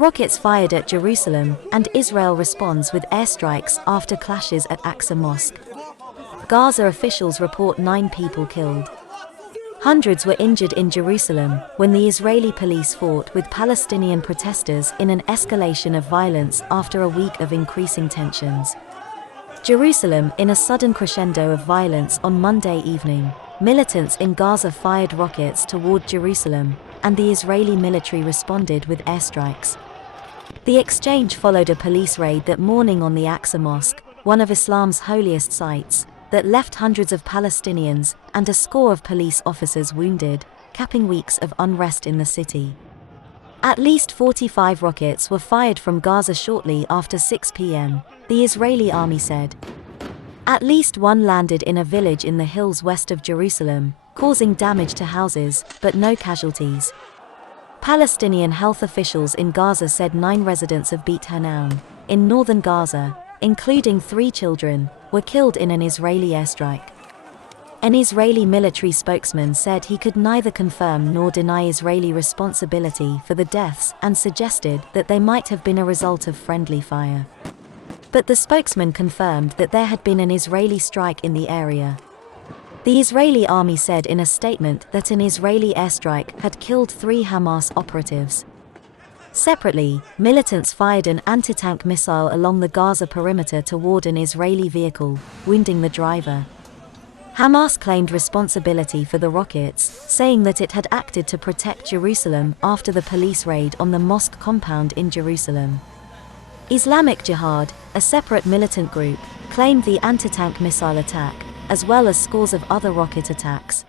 Rockets fired at Jerusalem, and Israel responds with airstrikes after clashes at Aqsa Mosque. Gaza officials report 9 people killed. Hundreds were injured in Jerusalem when the Israeli police fought with Palestinian protesters in an escalation of violence after a week of increasing tensions. Jerusalem in a sudden crescendo of violence on Monday evening. Militants in Gaza fired rockets toward Jerusalem, and the Israeli military responded with airstrikes. The exchange followed a police raid that morning on the Aqsa Mosque, one of Islam's holiest sites, that left hundreds of Palestinians and a score of police officers wounded, capping weeks of unrest in the city. At least 45 rockets were fired from Gaza shortly after 6 p.m., the Israeli army said. At least one landed in a village in the hills west of Jerusalem, causing damage to houses, but no casualties. Palestinian health officials in Gaza said 9 residents of Beit Hanun, in northern Gaza, including 3 children, were killed in an Israeli airstrike. An Israeli military spokesman said he could neither confirm nor deny Israeli responsibility for the deaths and suggested that they might have been a result of friendly fire. But the spokesman confirmed that there had been an Israeli strike in the area. The Israeli army said in a statement that an Israeli airstrike had killed 3 Hamas operatives. Separately, militants fired an anti-tank missile along the Gaza perimeter toward an Israeli vehicle, wounding the driver. Hamas claimed responsibility for the rockets, saying that it had acted to protect Jerusalem after the police raid on the mosque compound in Jerusalem. Islamic Jihad, a separate militant group, claimed the anti-tank missile attack, as well as scores of other rocket attacks.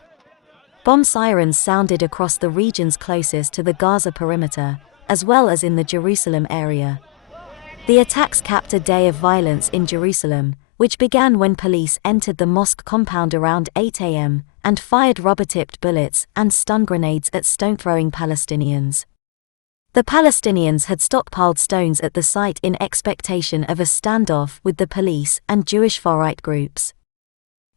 Bomb sirens sounded across the regions closest to the Gaza perimeter, as well as in the Jerusalem area. The attacks capped a day of violence in Jerusalem, which began when police entered the mosque compound around 8 a.m. and fired rubber-tipped bullets and stun grenades at stone-throwing Palestinians. The Palestinians had stockpiled stones at the site in expectation of a standoff with the police and Jewish far-right groups.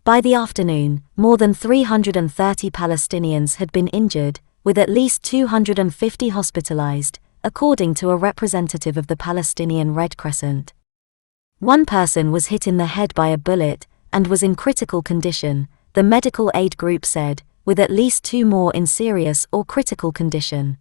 By the afternoon, more than 330 Palestinians had been injured, with at least 250 hospitalized, according to a representative of the Palestinian Red Crescent. One person was hit in the head by a bullet and was in critical condition, the medical aid group said, with at least 2 more in serious or critical condition.